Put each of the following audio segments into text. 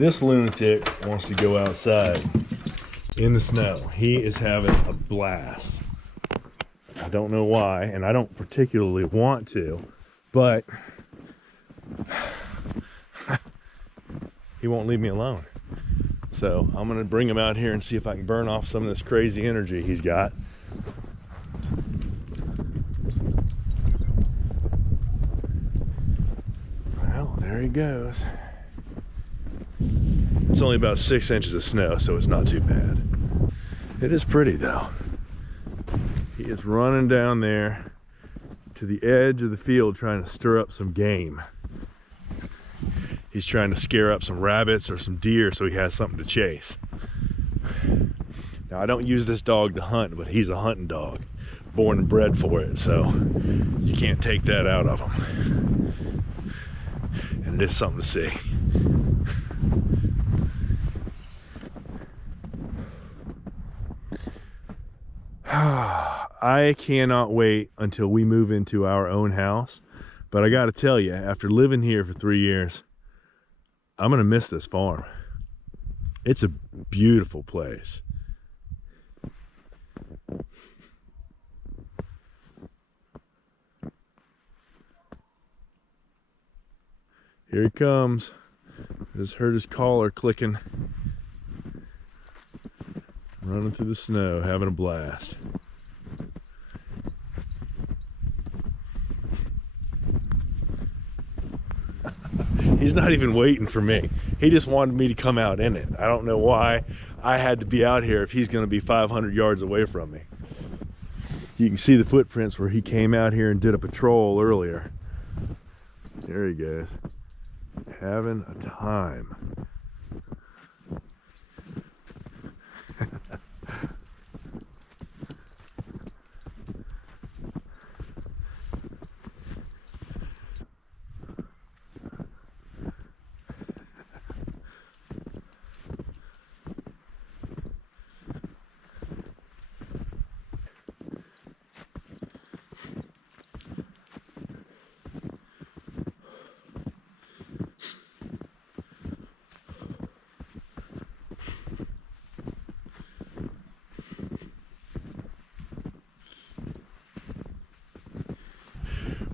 This lunatic wants to go outside in the snow. He is having a blast. I don't know why, and I don't particularly want to, but he won't leave me alone. So I'm gonna bring him out here and see if I can burn off some of this crazy energy he's got. Well, there he goes. It's only about 6 inches of snow, so it's not too bad. It is pretty though. He is running down there to the edge of the field trying to stir up some game. He's trying to scare up some rabbits or some deer so he has something to chase. Now, I don't use this dog to hunt, but he's a hunting dog, born and bred for it, so you can't take that out of him. And it is something to see. I cannot wait until we move into our own house, but I gotta tell you, after living here for 3 years, I'm gonna miss this farm. It's a beautiful place. Here he comes. Just heard his collar clicking. Running through the snow, having a blast. He's not even waiting for me. He just wanted me to come out in it. I don't know why I had to be out here if he's gonna be 500 yards away from me. You can see the footprints where he came out here and did a patrol earlier. There he goes. Having a time.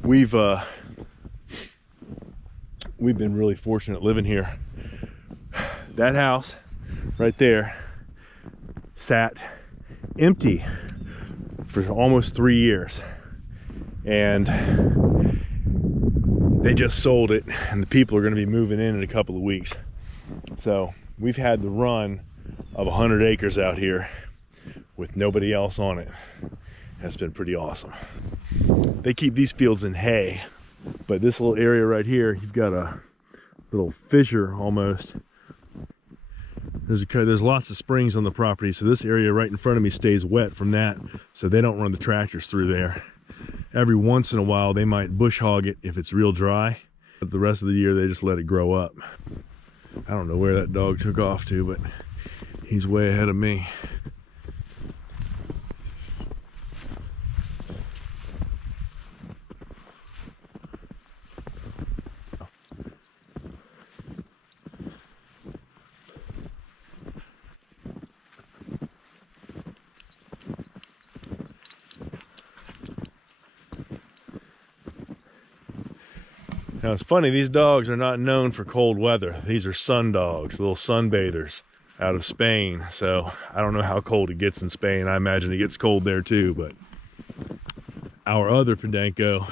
We've been really fortunate living here. That house right there sat empty for almost 3 years, and they just sold it, and the people are going to be moving in a couple of weeks. So we've had the run of 100 acres out here with nobody else on it. That's been pretty awesome. They keep these fields in hay, but this little area right here, you've got a little fissure almost. There's lots of springs on the property, so this area right in front of me stays wet from that, so they don't run the tractors through there. Every once in a while, they might bush hog it if it's real dry, but the rest of the year, they just let it grow up. I don't know where that dog took off to, but he's way ahead of me. Now it's funny, these dogs are not known for cold weather. These are sun dogs, little sunbathers out of Spain. So I don't know how cold it gets in Spain. I imagine it gets cold there too, but our other Podenco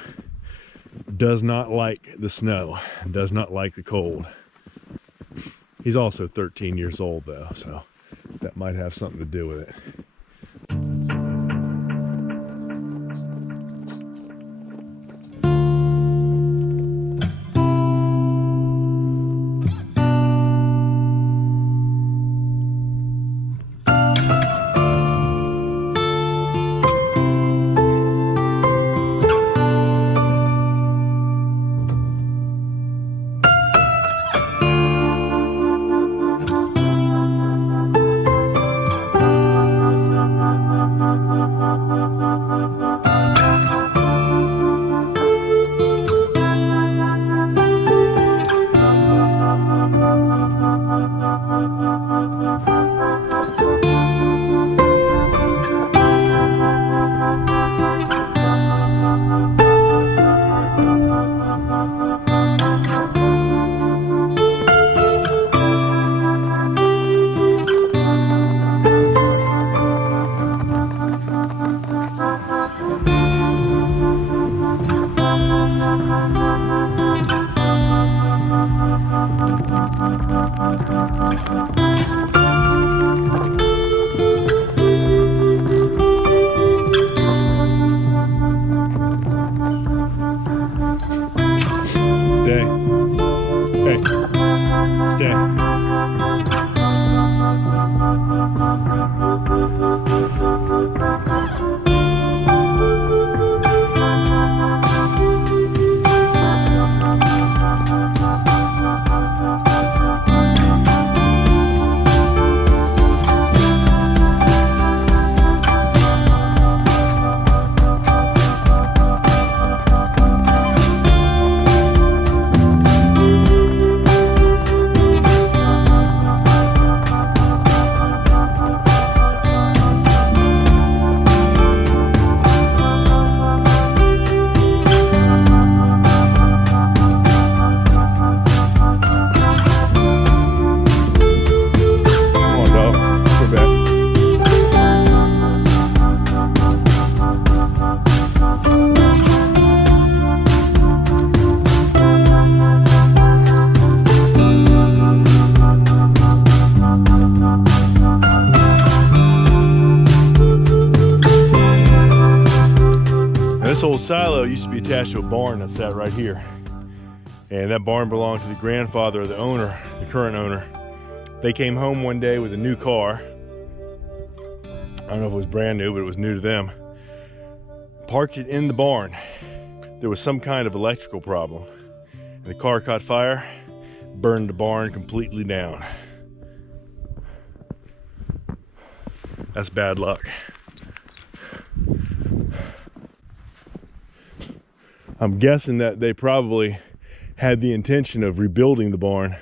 does not like the snow, does not like the cold. He's also 13 years old though, so that might have something to do with it. Stay. This old silo used to be attached to a barn that sat right here. And that barn belonged to the grandfather of the owner, the current owner. They came home one day with a new car. I don't know if it was brand new, but it was new to them. Parked it in the barn. There was some kind of electrical problem. And the car caught fire, burned the barn completely down. That's bad luck. I'm guessing that they probably had the intention of rebuilding the barn,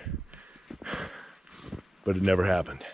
but it never happened.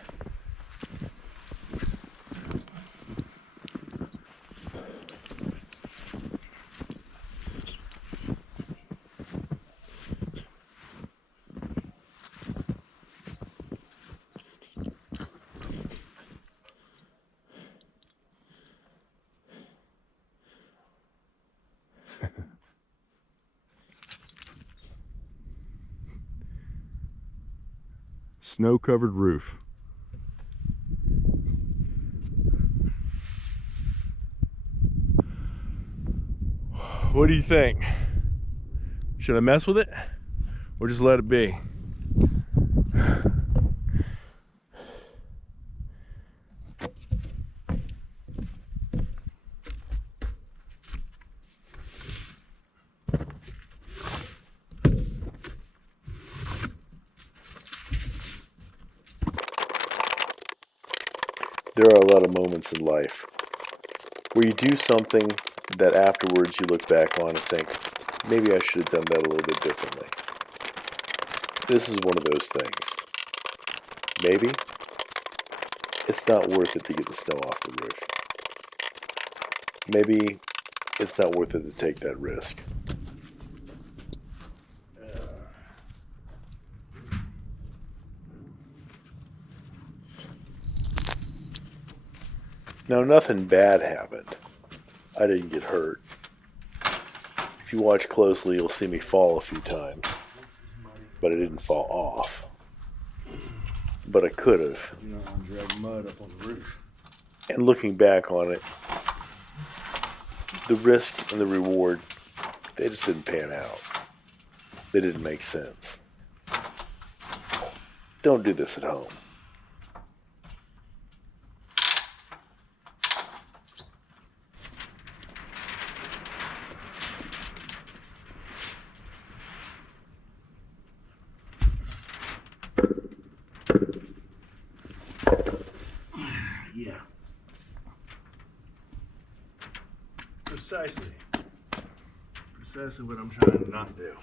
Snow-covered roof. What do you think? Should I mess with it or just let it be? There are a lot of moments in life where you do something that afterwards you look back on and think, maybe I should have done that a little bit differently. This is one of those things. Maybe it's not worth it to get the snow off the roof. Maybe it's not worth it to take that risk. Now, nothing bad happened. I didn't get hurt. If you watch closely, you'll see me fall a few times. But I didn't fall off. But I could have. You know, drag mud up on the roof. And looking back on it, the risk and the reward, they just didn't pan out. They didn't make sense. Don't do this at home. Yeah. Precisely what I'm trying to not do.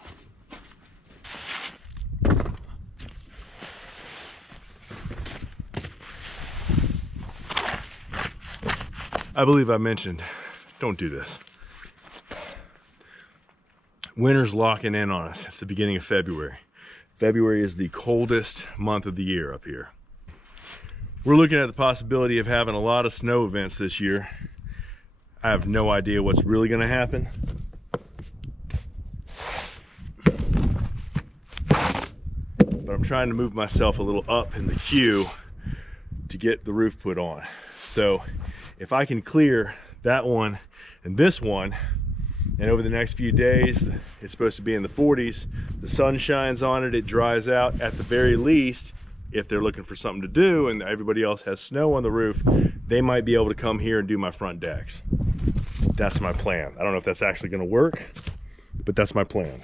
I believe I mentioned, don't do this. Winter's locking in on us. It's the beginning of February. February is the coldest month of the year up here. We're looking at the possibility of having a lot of snow events this year. I have no idea what's really going to happen. But I'm trying to move myself a little up in the queue to get the roof put on. So if I can clear that one and this one, And over the next few days, it's supposed to be in the 40s. The sun shines on it, it dries out. At the very least, if they're looking for something to do and everybody else has snow on the roof, they might be able to come here and do my front decks. That's my plan. I don't know if that's actually gonna work, but that's my plan.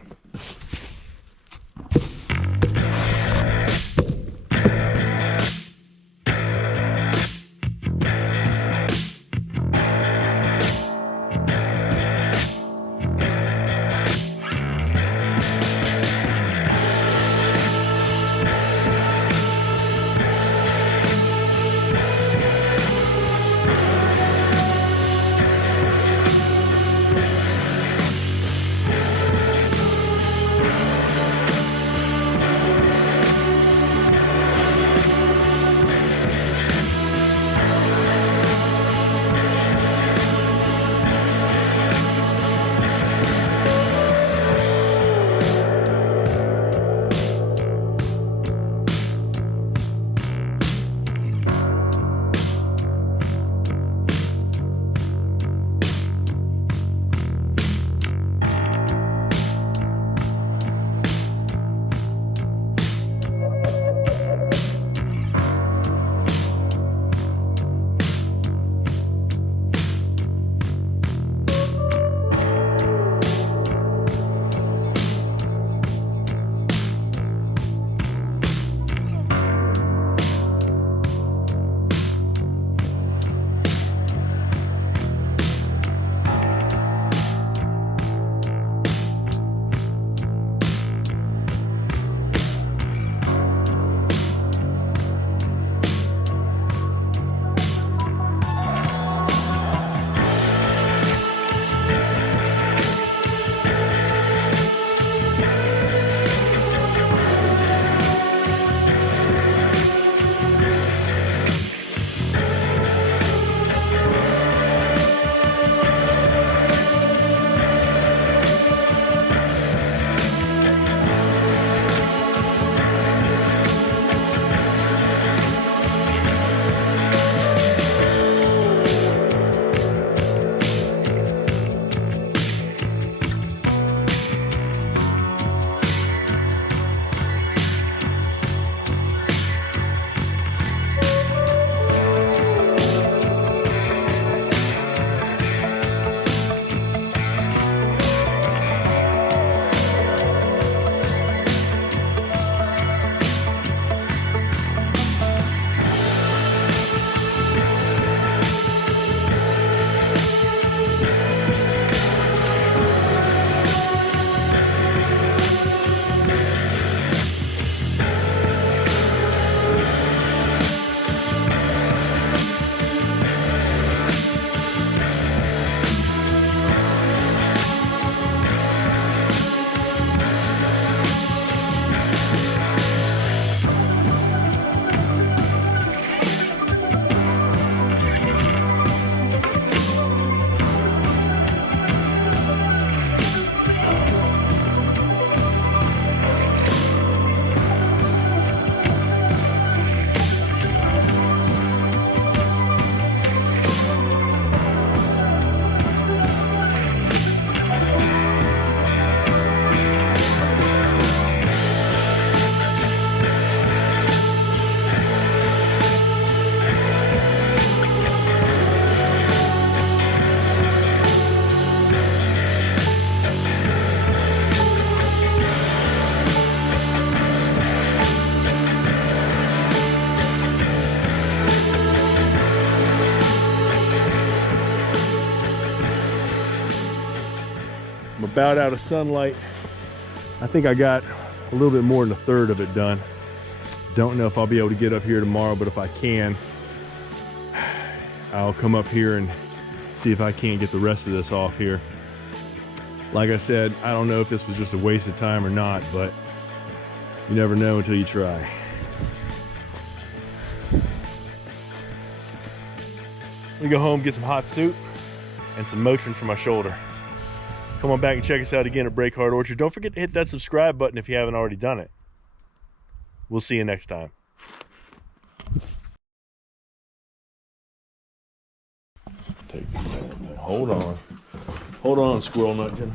I'm about out of sunlight. I think I got a little bit more than a third of it done. Don't know if I'll be able to get up here tomorrow, but if I can, I'll come up here and see if I can't get the rest of this off here. Like I said, I don't know if this was just a waste of time or not, but you never know until you try. Let me go home, get some hot soup and some Motrin for my shoulder. Come on back and check us out again at Break Hard Orchard. Don't forget to hit that subscribe button if you haven't already done it. We'll see you next time. Hold on. Hold on, squirrel nutkin.